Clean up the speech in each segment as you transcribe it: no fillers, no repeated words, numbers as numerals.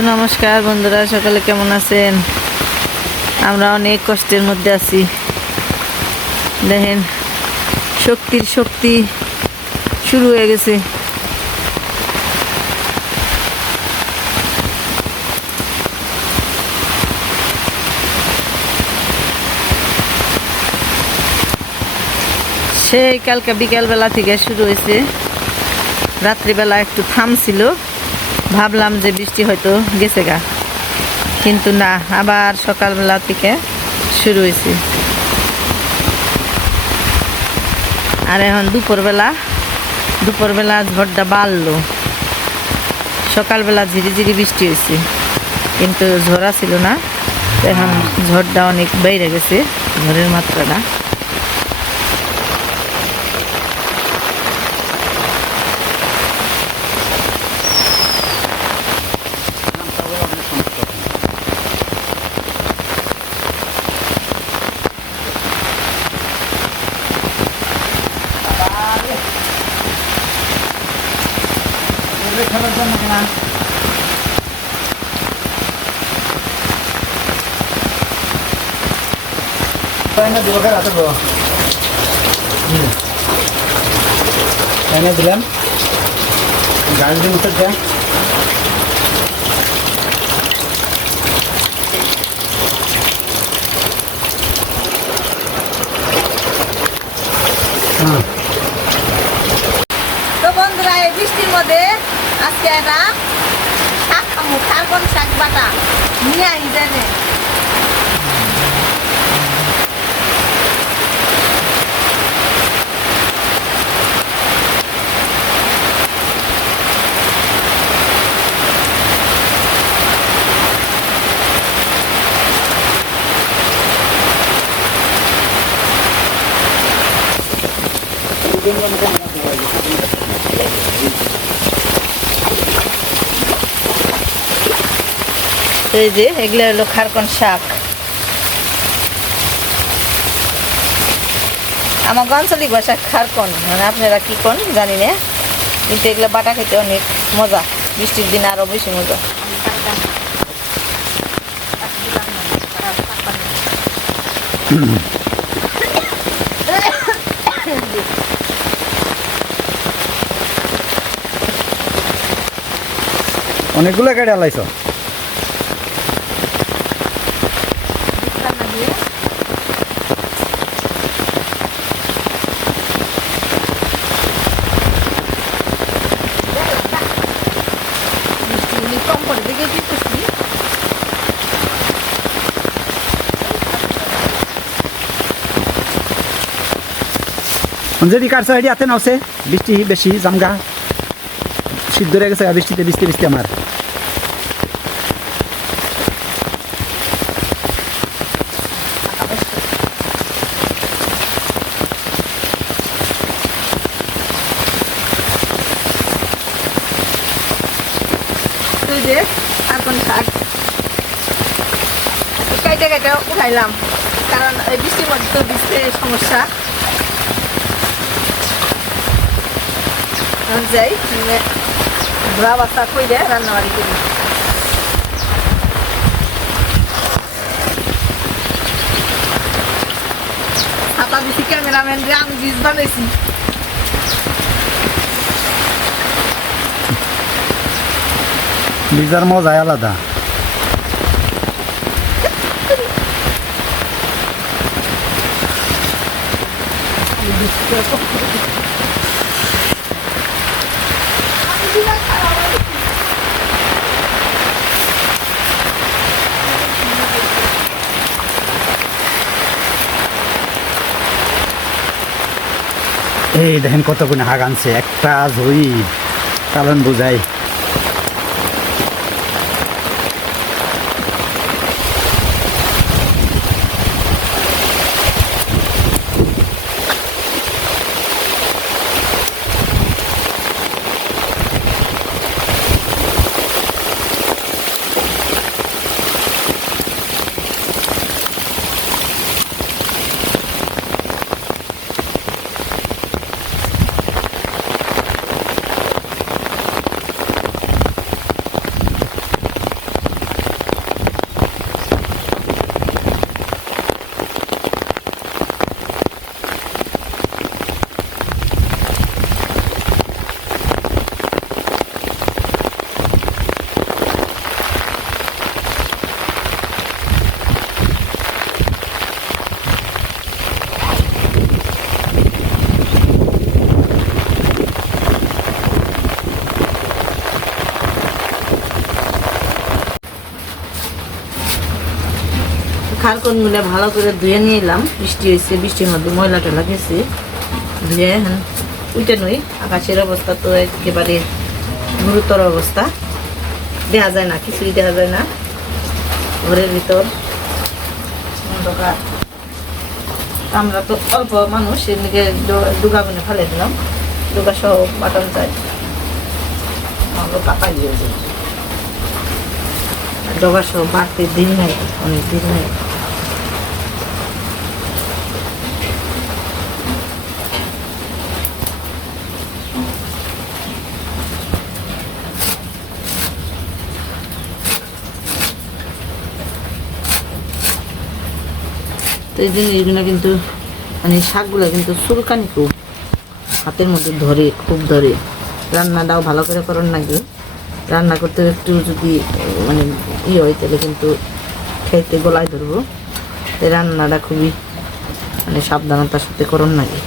তো নমস্কার বন্ধুরা, সকালে কেমন আছেন? আমরা অনেক কষ্টের মধ্যে আছি। দেখেন, শক্তির শক্তি শুরু হয়ে গেছে। সেই কালকে বিকেলবেলা থেকে শুরু হয়েছে। রাত্রিবেলা একটু থামছিল, ভাবলাম যে বৃষ্টি হয়তো গেছে গা, কিন্তু না, আবার সকালবেলা থেকে শুরু হয়েছে। আর এখন দুপুরবেলা ঝড়টা বাড়লো। সকালবেলা ঝিরিঝিরি বৃষ্টি হয়েছে, কিন্তু ঝড়া ছিল না। এখন ঝড়টা অনেক বেড়ে গেছে, ঝড়ের মাত্রাটা। খেলার জন্য না দিলাম গাড়ি দিয়ে উঠে দেয়। তো বন্ধুরা, এই বৃষ্টির মধ্যে আজকে একটা শাক খামু, খারকন শাক বাটা নিয়ে আই জানে। এই যে এগুলো হলো খারকন শাক। আমার আঞ্চলিক ভাষা খারকন, মানে আপনারা কি কোন জানি না, কিন্তু এগুলো বাটা খেতে অনেক মজা। বৃষ্টির দিনে আরো বেশি মজা। অনেকগুলো গাড়ি আলাইছ। কম করে দেখে দিতেছি। যদি কার সাইডে হাতে নাওছে বৃষ্টি বেশি জামগা শীত ধরে গেছে বৃষ্টিতে বৃষ্টি বৃষ্টি আমার। খারকন শাক কাইটে কাইটে উঠাইলাম, কারণ এই বৃষ্টির মধ্যে তো ভিজতে সমস্যা। যাই ধোয়া বাস্তা কই দেয় রান্নাবাড়ি করি। ছাতা দিছি ক্যামেরাম্যান যে আমি বীজ বানাইছি। বীজার মজাই আলাদা। এই দেখেন কতগুলো হাগ আনছে, একটা ঝুড়ি কারণ বোঝাই। খারকনগুলো ভালো করে ধুয়ে নিয়ে এলাম, বৃষ্টি হয়েছে, বৃষ্টির মধ্যে ময়লা টলা গেছে, ধুয়ে এখন উঠে নই। আকাশের অবস্থা তো একেবারে গুরুতর অবস্থা, দেখা যায় না, কিছুই দেখা যায় না, ঘরের ভিতর অন্ধকার। আমরা তো অল্প মানুষ, এদিকে ডুগা গুনে ফেলে দিলাম, ডুগা সহ বাটন চাই, আমরা কাপাই দিয়ে ডগা সহ বাড়তে দিন নাই, অনেক দিন নাই। তো এই জিনিসগুলো কিন্তু মানে শাকগুলো কিন্তু চুলকানি খুব, হাতের মধ্যে ধরে, খুব ধরে। রান্নাটাও ভালো করে করার নাকি, রান্না করতে একটু যদি মানে হয় তাহলে কিন্তু খেতে গলায় ধরবো। তাই রান্নাটা খুবই মানে সাবধানতার সাথে করার নাকি।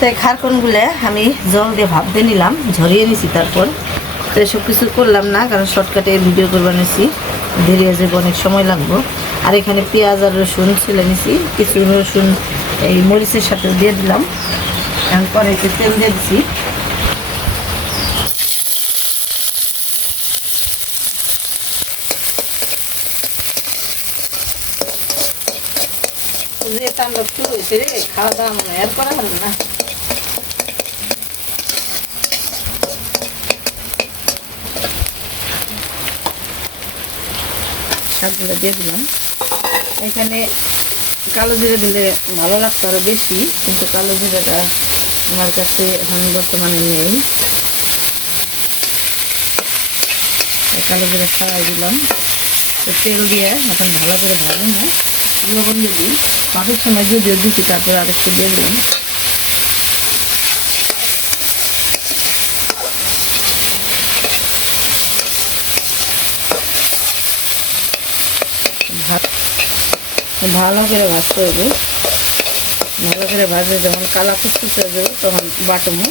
তাই খারকনগুলো আমি জল দিয়ে ভাপ দিয়ে নিলাম, ঝরিয়ে নিছি। তারপর তো এসব কিছু করলাম না, কারণ শর্টকাটে ভিডিও করবার নিছি, দেরি হয়ে যাবে, অনেক সময় লাগবো। আর এখানে পেঁয়াজ আর রসুন ছিলে নিছি, কিছু রসুন এই মরিচের সাথে দিয়ে দিলাম। এখন পরে একটু তেল দিয়ে দিচ্ছি। যে তাণ্ডব শুরু হয়েছে রে, খাওয়া দাওয়া মনে হয় আর করা হবে না। শাকগুলো দিয়ে দিলাম। এখানে কালো জিরে দিলে ভালো লাগতো আরও বেশি, কিন্তু কালো জিরেটা আমার কাছে এখন বর্তমানে নেই। কালো জিরে খাওয়াই দিলাম। তো তেল দিয়ে এখন ভালো করে ভালো না, লবণ দিয়ে দিই। ভাতের সময় যদিও দিচ্ছি, তারপরে আরেকটু দিয়ে দিলাম। ভালো করে ভাজতে হবে, ভালো করে ভাজলে যখন কালা কুচকুচে যাবে তখন বাটমো।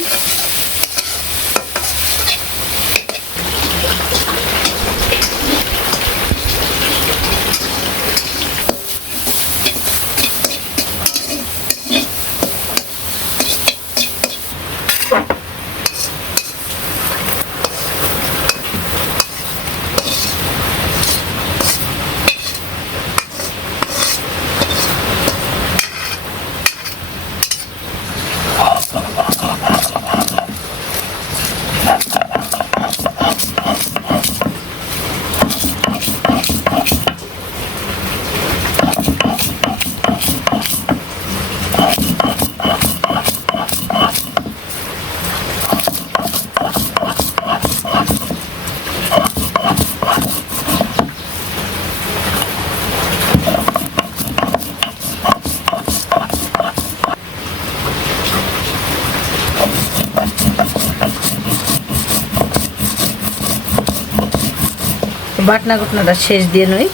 বাটনা কুটনাটা শেষ দিয়ে নই।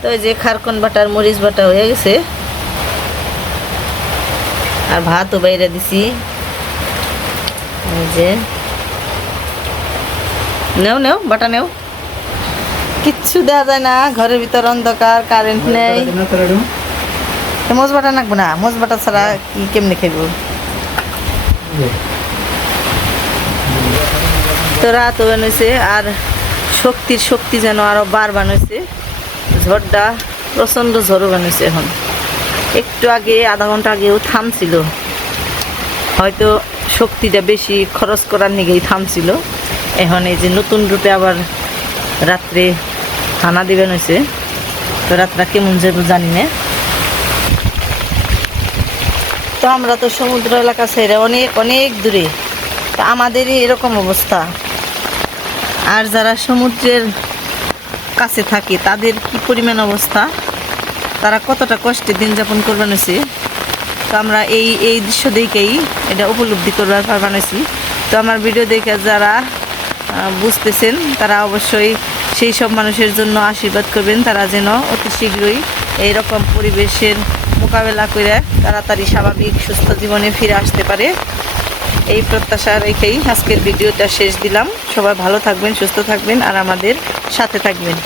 তো এই যে খারকন বাটার মরিচ বাটা হয়ে গেছে। আর ভাতও বাইরে দিছি। এই যে নেও নেও বাটা নেও, কিচ্ছু দেওয়া যায় না, ঘরের ভিতর অন্ধকার, কারেন্ট নেই। মোজ বাটা নাকবো না, মোজ বাটা ছাড়া কি কেমনে খাইব। তো রাত বানাইছে আর শক্তি যেন আরো বার বানাইছে। ঝড়টা প্রচন্ড ঝড়ও বানাইছে। এখন একটু আগে আধা ঘন্টা আগেও থামছিল, হয়তো শক্তিটা বেশি খরচ করার নিগেই থামছিল। এখন এই যে নতুন রূপে আবার রাত্রে হানা দিবেন হয়েছে। তো রাতটা কেমন যাবো জানি না। তো আমরা তো সমুদ্র এলাকা ছেড়ে অনেক অনেক দূরে, তো আমাদেরই এরকম অবস্থা। আর যারা সমুদ্রের কাছে থাকে তাদের কি পরিমাণ অবস্থা, তারা কতটা কষ্টে দিন যাপন করবেন হয়েছে। তো আমরা এই দৃশ্য দেখেই এটা উপলব্ধি করবার বানাইছি। তো আমার ভিডিও দেখে যারা বুঝতেছেন তারা অবশ্যই সেই সব মানুষের জন্য আশীর্বাদ করবেন, তারা যেন অতি শীঘ্রই এইরকম পরিবেশের মোকাবেলা করে তাড়াতাড়ি স্বাভাবিক সুস্থ জীবনে ফিরে আসতে পারে। এই প্রত্যাশা রেখেই আজকের ভিডিওটা শেষ দিলাম। সবাই ভালো থাকবেন, সুস্থ থাকবেন আর আমাদের সাথে থাকবেন।